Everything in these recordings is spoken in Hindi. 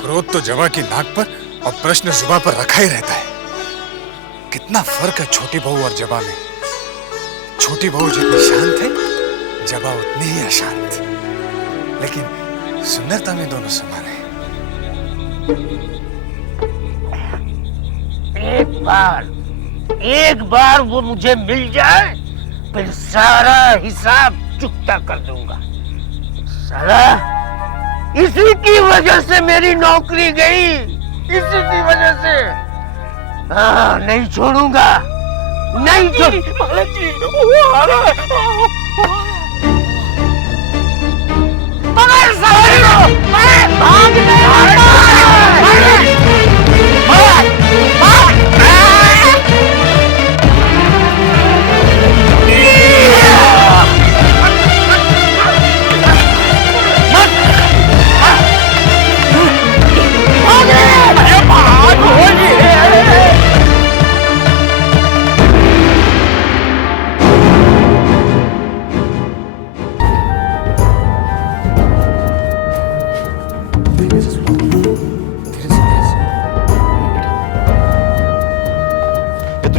क्रोध तो जवा की नाक पर और प्रश्न जुबा पर रखा ही रहता है। कितना फर्क है छोटी बहू और जबा में। छोटी बहू जितनी शांत है, जबा उतनी ही अशांत, लेकिन सुंदरता में दोनों समान है। एक बार वो मुझे मिल जाए, फिर सारा हिसाब चुकता कर दूंगा। साला, इसी की वजह से मेरी नौकरी गई, इसी की वजह से। हाँ, नहीं छोड़ूंगा, नहीं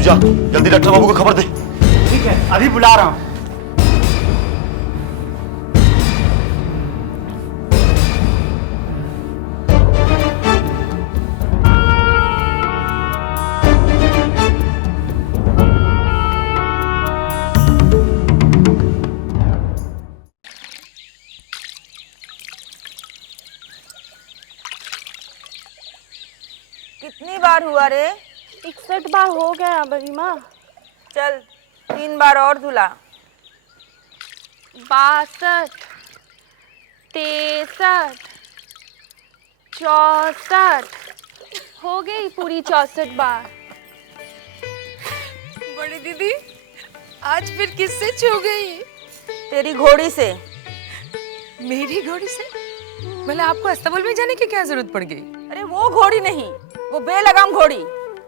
जा, जल्दी डॉक्टर बाबू को खबर दे। ठीक है, अभी बुला रहा हूं। कितनी बार हुआ रे? 61 बार हो गया बड़ी माँ। चल 3 बार और धुला। 62, 63, 64 हो गई पूरी 64 बार। बड़ी दीदी, आज फिर किससे छू गई? तेरी घोड़ी से। मेरी घोड़ी से? भला आपको अस्ताबल में जाने की क्या जरूरत पड़ गई? अरे वो घोड़ी नहीं, वो बेलगाम घोड़ी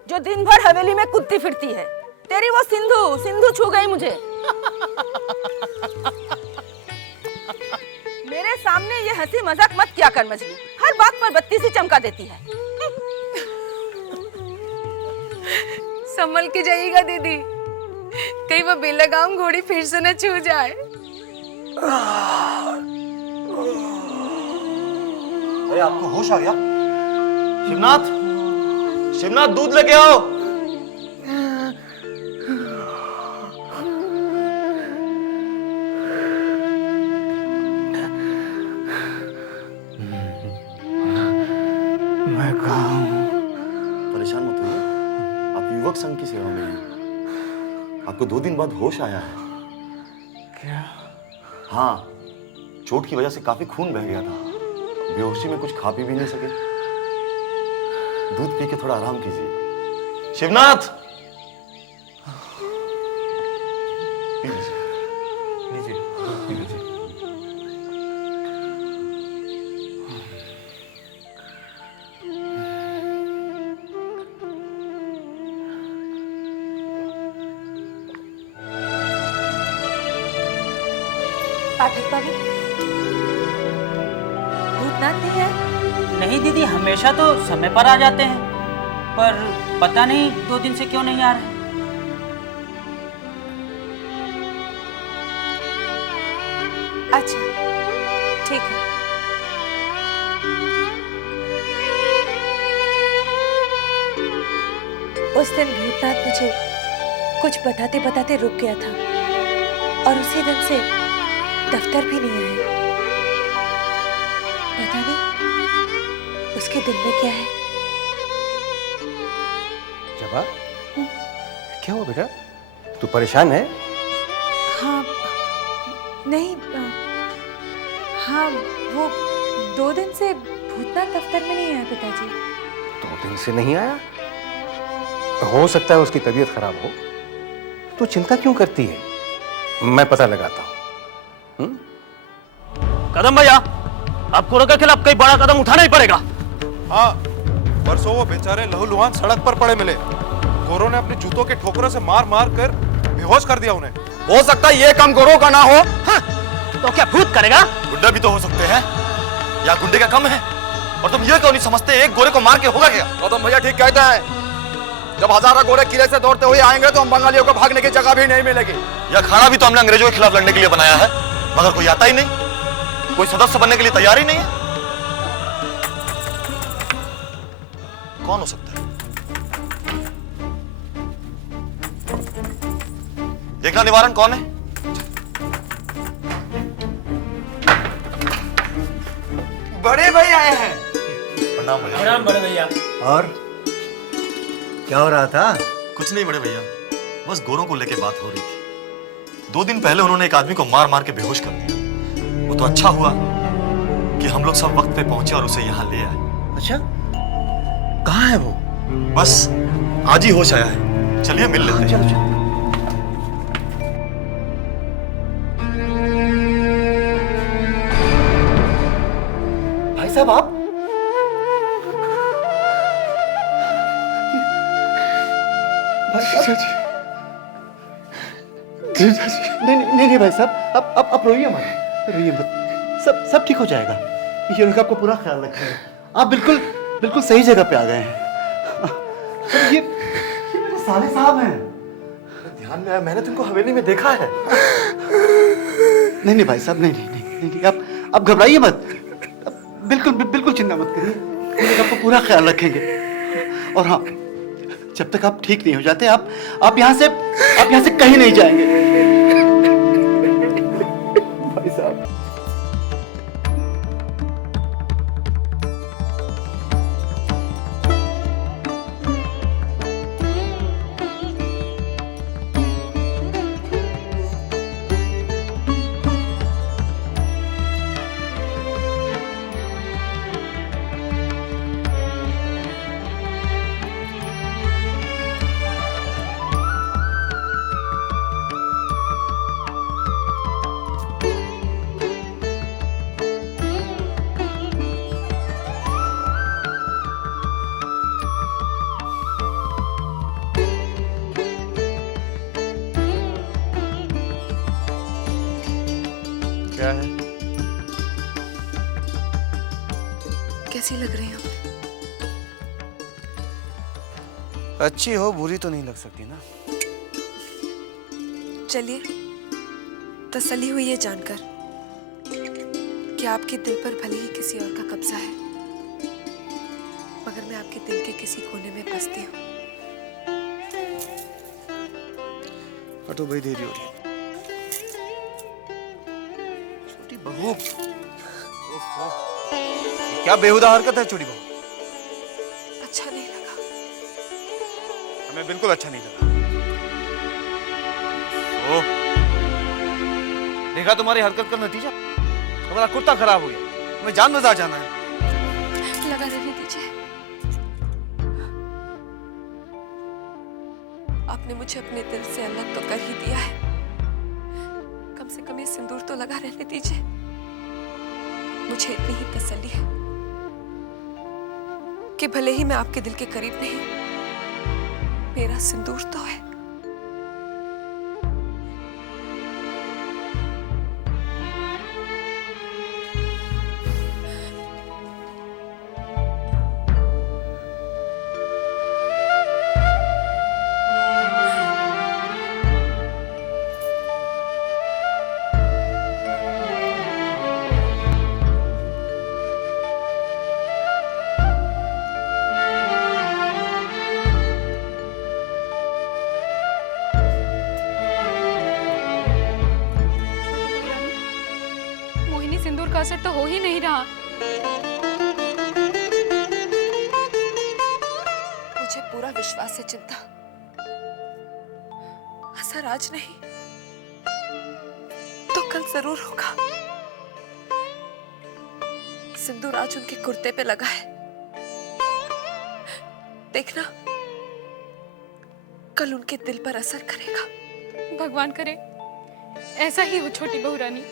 जो दिन भर हवेली में कुदती फिरती है। तेरी वो सिंधु छू गई मुझे। मेरे सामने ये हंसी मजाक मत किया कर मछली, हर बात पर बत्ती सी चमका देती है। संभल के जाइएगा दीदी, कहीं वो बेलगाम घोड़ी फिर से न छू जाए। अरे आपको होश आ गया? शिवनाथ, शिवनाथ दूध लेके आओ। मैं कहाँ हूँ? परेशान मत होइए, आप युवक संघ की सेवा में हैं। आपको 2 दिन बाद होश आया है। क्या? हाँ, चोट की वजह से काफी खून बह गया था। बेहोशी में कुछ खा पी भी नहीं सके। दूध पी के थोड़ा आराम कीजिए। शिवनाथ, पी लीजिए, पी लीजिए। पाठक बाबू, भूतनाथ नहीं है? नहीं दीदी, हमेशा तो समय पर आ जाते हैं, पर पता नहीं 2 दिन से क्यों नहीं आ रहे। अच्छा, ठीक है। उस दिन भूतनाथ मुझे कुछ बताते बताते रुक गया था और उसी दिन से दफ्तर भी नहीं आया। पता नहीं उसके दिल में क्या है। जबा, क्या हुआ बेटा? तू परेशान है? हाँ, नहीं, हाँ, वो 2 दिन से भूतनाथ दफ्तर में नहीं आया पिताजी। 2 दिन से नहीं आया? हो सकता है उसकी तबीयत खराब हो। तू चिंता क्यों करती है? मैं पता लगाता हूँ। कदम भैया, अब कोरों के खिलाफ कई बड़ा कदम उठाना ही पड़ेगा। हाँ, परसों वो बेचारे लहूलुहान सड़क पर पड़े मिले। गोरों ने अपने जूतों के ठोकरों से मार मार कर बेहोश कर दिया उन्हें। हो सकता है ये काम गोरों का ना हो। हाँ, तो क्या भूत करेगा? गुंडा भी तो हो सकते हैं, या गुंडे का कम है? और तुम ये क्यों नहीं समझते एक गोरे को मार के होगा क्या? गौतम भैया ठीक कहते हैं, जब हजारों घोड़े किले से दौड़ते हुए आएंगे तो हम बंगालियों को भागने की जगह भी नहीं मिलेगी। यह अखाड़ा भी तो हमने अंग्रेजों के खिलाफ लड़ने के लिए बनाया है, मगर कोई आता ही नहीं, कोई सदस्य बनने के लिए तैयार ही नहीं है। कौन हो सकता है? देखना निवारण कौन है? बड़े भाई आए हैं। प्रणाम भैया। प्रणाम बड़े भैया। और क्या हो रहा था? कुछ नहीं बड़े भैया, बस गोरों को लेके बात हो रही थी। 2 दिन पहले उन्होंने एक आदमी को मार मार के बेहोश कर दिया। वो तो अच्छा हुआ कि हम लोग सब वक्त पे पहुंचे और उसे यहाँ ले आए। अच्छा, कहाँ है वो? बस आज ही होश आया है, चलिए मिल लेते हैं। चलो चलो। भाई साहब आप? नहीं भाई साहब, आप रोइए मत, रोइए मत, सब ठीक हो जाएगा। ये लोग आपका पूरा ख्याल रखेंगे। आप बिल्कुल सही जगह पे आ गए हैं। ये साले साहब हैं। ध्यान में आया, मैंने तुमको हवेली में देखा है। नहीं भाई साहब, नहीं, आप घबराइए मत, बिल्कुल चिंता मत करिए, ये लोग आपका पूरा ख्याल रखेंगे। और हाँ, जब तक आप ठीक नहीं हो जाते आप यहाँ से कहीं नहीं जाएंगे। भाई साहब, क्या है? कैसी लग रही हो? अच्छी हो, बुरी तो नहीं लग सकती ना। चलिए, तसल्ली हुई है जानकर कि आपके दिल पर भले ही किसी और का कब्जा है, मगर मैं आपके दिल के किसी कोने में बसती हूँ। हटो भाई, देरी हो रही है। छोटी बहू, ओफो, क्या बेहुदा हरकत है छोटी बहू। अच्छा नहीं लगा? हमें बिल्कुल अच्छा नहीं लगा। ओ, देखा तुम्हारी हरकत का नतीजा? हमारा कुर्ता खराब हो गया, हमें जान बाजार जाना है। लगा रहने दीजिए। आपने मुझे अपने दिल से अलग तो कर ही दिया है, कम से कम ये सिंदूर तो लगा रहने दीजिए। मुझे इतनी ही तसल्ली है कि भले ही मैं आपके दिल के करीब नहीं, मेरा सिंदूर तो है। सिंदूर का असर तो हो ही नहीं रहा। मुझे पूरा विश्वास है चिंता, असर आज नहीं तो कल जरूर होगा। सिंदूर आज उनके कुर्ते पे लगा है, देखना कल उनके दिल पर असर करेगा। भगवान करे ऐसा ही हो छोटी बहू रानी।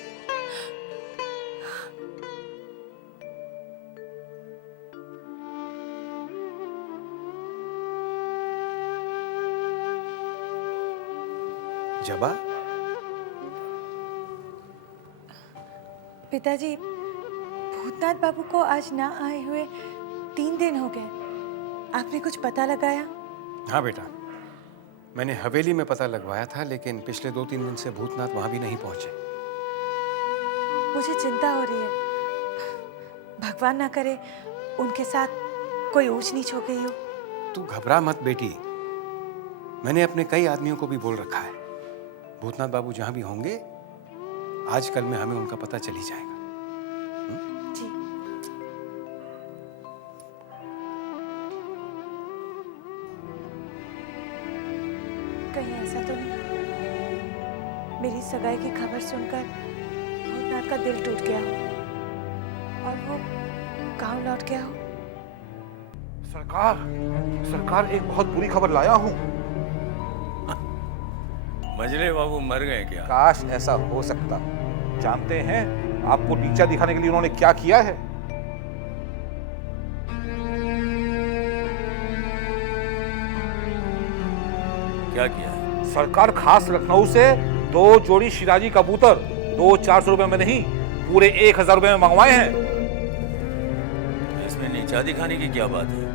जबा, पिताजी, भूत भूतनाथ बाबू को आज ना आए हुए 3 दिन हो गए। आपने कुछ पता लगाया? हाँ बेटा, मैंने हवेली में पता लगवाया था, लेकिन पिछले 2-3 दिन से भूतनाथ वहां भी नहीं पहुंचे। मुझे चिंता हो रही है। भगवान ना करे उनके साथ कोई ऊंच नीच हो गई हो। तू घबरा मत बेटी, मैंने अपने कई आदमियों को भी बोल रखा है। भूतनाथ बाबू जहां भी होंगे आज कल में हमें उनका पता चल ही जाएगा। जी। कहीं ऐसा तो नहीं मेरी सगाई की खबर सुनकर भूतनाथ का दिल टूट गया हो और वो गांव लौट गया हो? सरकार एक बहुत बुरी खबर लाया हूँ। मजले बाबू मर गए क्या? काश ऐसा हो सकता। जानते हैं आपको नीचा दिखाने के लिए उन्होंने क्या किया है? क्या किया है? सरकार खास लखनऊ से 2 जोड़ी शिराजी कबूतर 200-400 रुपए में नहीं, पूरे 1000 रुपए में मंगवाए हैं। इसमें नीचा दिखाने की क्या बात है?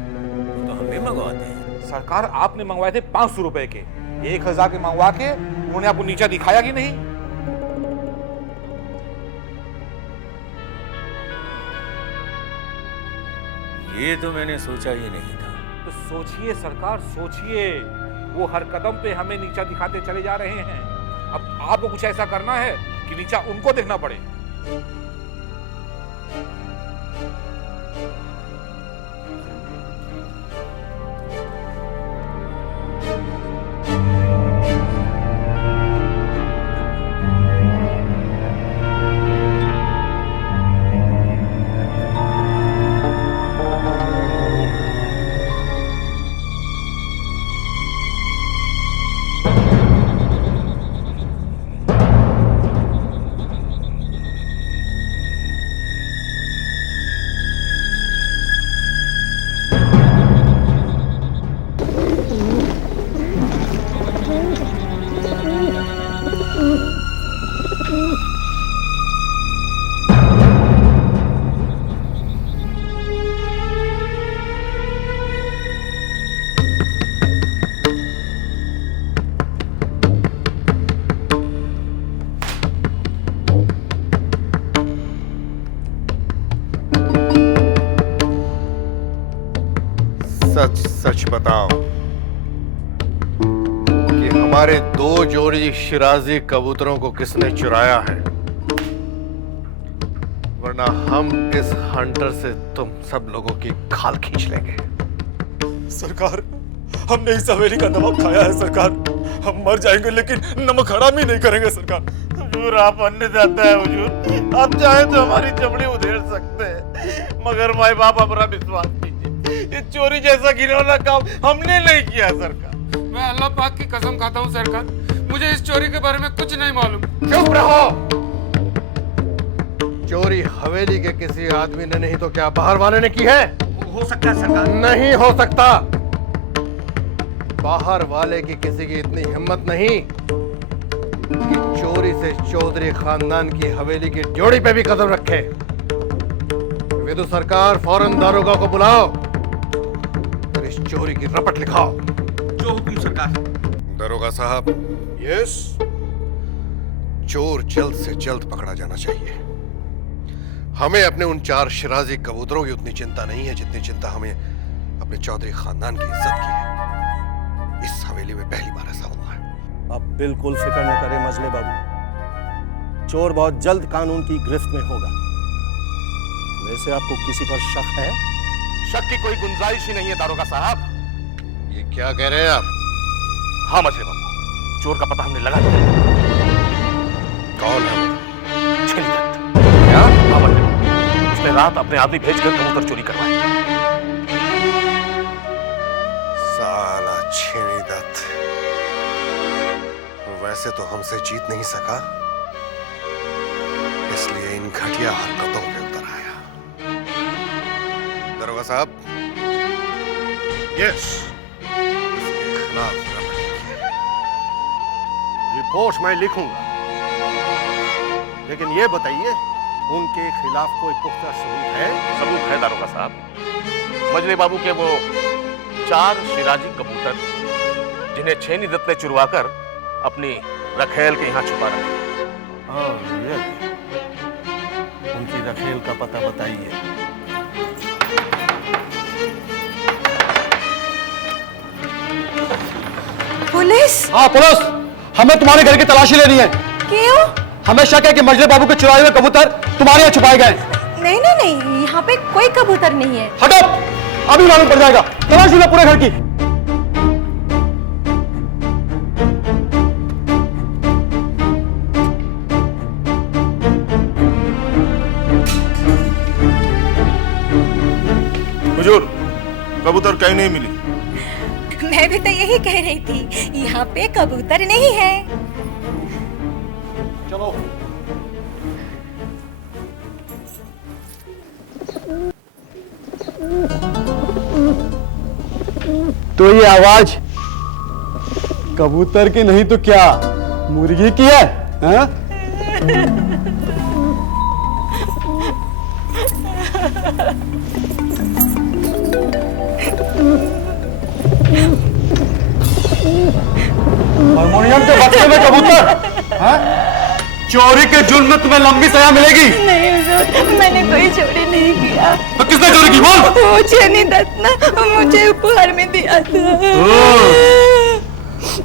तो हम भी मंगवाते हैं। सरकार आपने मंगवाए थे 500 रुपए के, 1000 के मंगवा के उन्होंने आपको नीचा दिखाया कि नहीं? ये तो मैंने सोचा ही नहीं था। तो सोचिए सरकार, सोचिए। वो हर कदम पे हमें नीचा दिखाते चले जा रहे हैं। अब आपको कुछ ऐसा करना है कि नीचा उनको देखना पड़े। सच सच बताओ कि हमारे 2 जोड़ी शिराजी कबूतरों को किसने चुराया है, वरना हम इस हंटर से तुम सब लोगों की खाल खींच लेंगे। सरकार, हमने इस हवेली का नमक खाया है सरकार। हम मर जाएंगे लेकिन नमक हराम ही नहीं करेंगे सरकार। हुजूर, आप अन्नदाता है हुजूर, आप चाहे तो हमारी चमड़ी उधेड़ सकते हैं, मगर माई बाप हमारा विश्वास कीजिए, ये चोरी जैसा घिनौना काम हमने नहीं किया सरकार। मैं अल्लाह पाक की कसम खाता हूँ सरकार, मुझे इस चोरी के बारे में कुछ नहीं मालूम। चुप रहो। चोरी हवेली के किसी आदमी ने नहीं तो क्या बाहर वाले ने की है? हो सकता है सरकार। नहीं हो सकता। बाहर वाले की किसी की इतनी हिम्मत नहीं कि चोरी से चौधरी खानदान की हवेली की जोड़ी पे भी कदम रखे। विदु सरकार, फौरन दारोगा को बुलाओ और इस चोरी की रपट लिखाओ। जो हुक्म सरकार। दारोगा साहब। यस। चोर जल्द से जल्द पकड़ा जाना चाहिए। हमें अपने उन 4 शिराजी कबूतरों की उतनी चिंता नहीं है जितनी चिंता हमें अपने चौधरी खानदान की इज्जत की है। इस हवेली में पहली बार ऐसा हुआ है। आप बिल्कुल फिक्र न करें मजले बाबू, चोर बहुत जल्द कानून की गिरफ्त में होगा। वैसे आपको किसी पर शक है? शक की कोई गुंजाइश ही नहीं है दारोगा साहब। ये क्या कह रहे हैं आप? हाँ मछली बाबू, चोर का पता हमने लगा लिया। कौन है? छेनी दत्त। क्या? हाँ मछली बाबू, उसने रात अपने आदमी भेजकर कबूतर चोरी करवाए। साला छेनी दत्त वैसे तो हमसे जीत नहीं सका, इसलिए इन घटिया हरकतों पे उतर आया। दरोगा साहब, यस, इसके खिलाफ रिपोर्ट मैं लिखूंगा, लेकिन ये बताइए उनके खिलाफ कोई पुख्ता सबूत है? सबूत है दारोगा साहब। मजले बाबू के वो 4 शिराजी कबूतर जिन्हें छेनी दत्त ने चुरवाकर अपनी रखेल के यहाँ छुपा रखा। उनकी रखेल का पता बताइए। पुलिस? हाँ पुलिस, हमें तुम्हारे घर की तलाशी लेनी है। क्यों? हमें शक है कि मजले बाबू के चुराए हुए कबूतर तुम्हारे यहाँ छुपाए गए। नहीं नहीं नहीं, यहाँ पे कोई कबूतर नहीं है। हटो, अभी मालूम पड़ जाएगा। तलाशी लो पूरे घर की। हुजूर, कबूतर कहीं नहीं मिली। मैं भी तो यही कह रही थी, यहाँ पे कबूतर नहीं है। चलो। तो ये आवाज कबूतर की नहीं तो क्या मुर्गी की है? हाँ? हारमोनियम के बक्से में कबूतर? हाँ? चोरी के जुर्म में तुम्हें लंबी सजा मिलेगी। नहीं हुजूर, मैंने कोई चोरी नहीं किया। तो किसने चोरी की? बोल। वो छेनी दत्त ना मुझे उपहार में दिया था।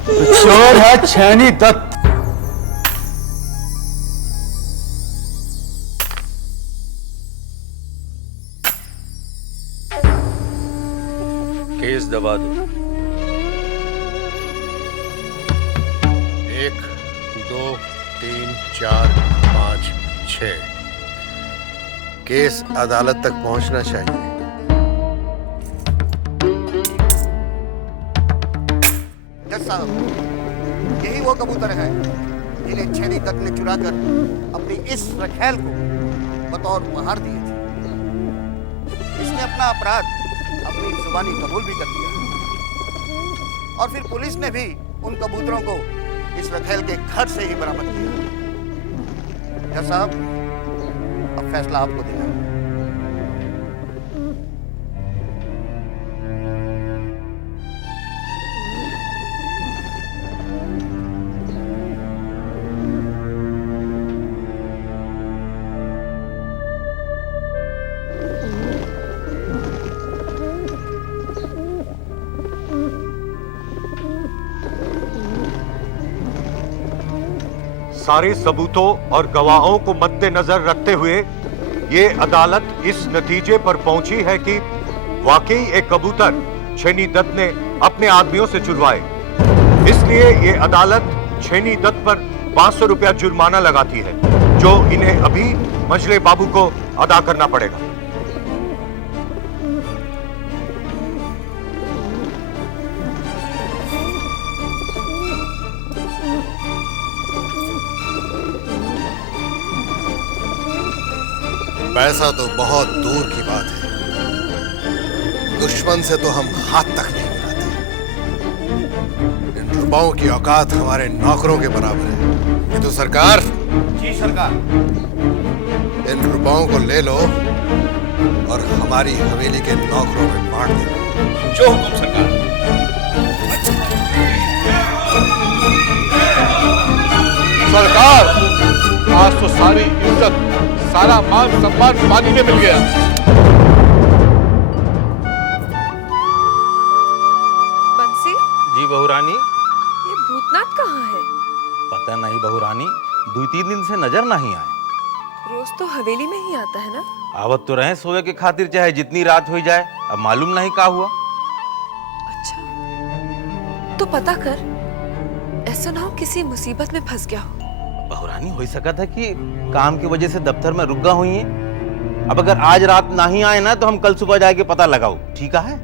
तो चोर है छेनी दत्त। केस दबा दो। 1 2 3 4 5 6। केस अदालत तक पहुंचना चाहिए। जज साहब, यही वो कबूतर है जिन्हें छेनी दत्त ने चुराकर अपनी इस रखेल को बतौर उपहार दिए थे। इसने अपना अपराध अपनी जुबानी कबूल भी कर दिया और फिर पुलिस ने भी उन कबूतरों को इस रखेल के घर से ही बरामद किया। जज साहब, अब फैसला आपको देना है। सारे सबूतों और गवाहों को मद्देनजर रखते हुए ये अदालत इस नतीजे पर पहुंची है कि वाकई एक कबूतर छेनी दत्त ने अपने आदमियों से चुरवाए। इसलिए ये अदालत छेनी दत्त पर 500 रुपया जुर्माना लगाती है, जो इन्हें अभी मजले बाबू को अदा करना पड़ेगा। पैसा तो बहुत दूर की बात है, दुश्मन से तो हम हाथ तक नहीं मिलाते। इन रुपयों की औकात हमारे नौकरों के बराबर है। ये तो सरकार। जी सरकार। इन रुपयों को ले लो और हमारी हवेली के नौकरों में बांट दो। जो हुकुम सरकार। सरकार, आज तो सारी इज्जत, सारा मान सम्मान पानी में मिल गया। बंसी? जी बहू रानी। ये भूतनाथ कहाँ है? पता नहीं बहू रानी, 2-3 दिन से नजर नहीं आए। रोज तो हवेली में ही आता है ना? आवत तो रहे सोए के खातिर, चाहे जितनी रात हो जाए। अब मालूम नहीं क्या हुआ। अच्छा, तो पता कर, ऐसा ना हो किसी मुसीबत में फंस गया हो। बहू रानी, हो सकता है कि काम की वजह से दफ्तर में रुक गई हुई है। अब अगर आज रात नहीं आए ना तो हम कल सुबह जाके पता लगाओ, ठीक है?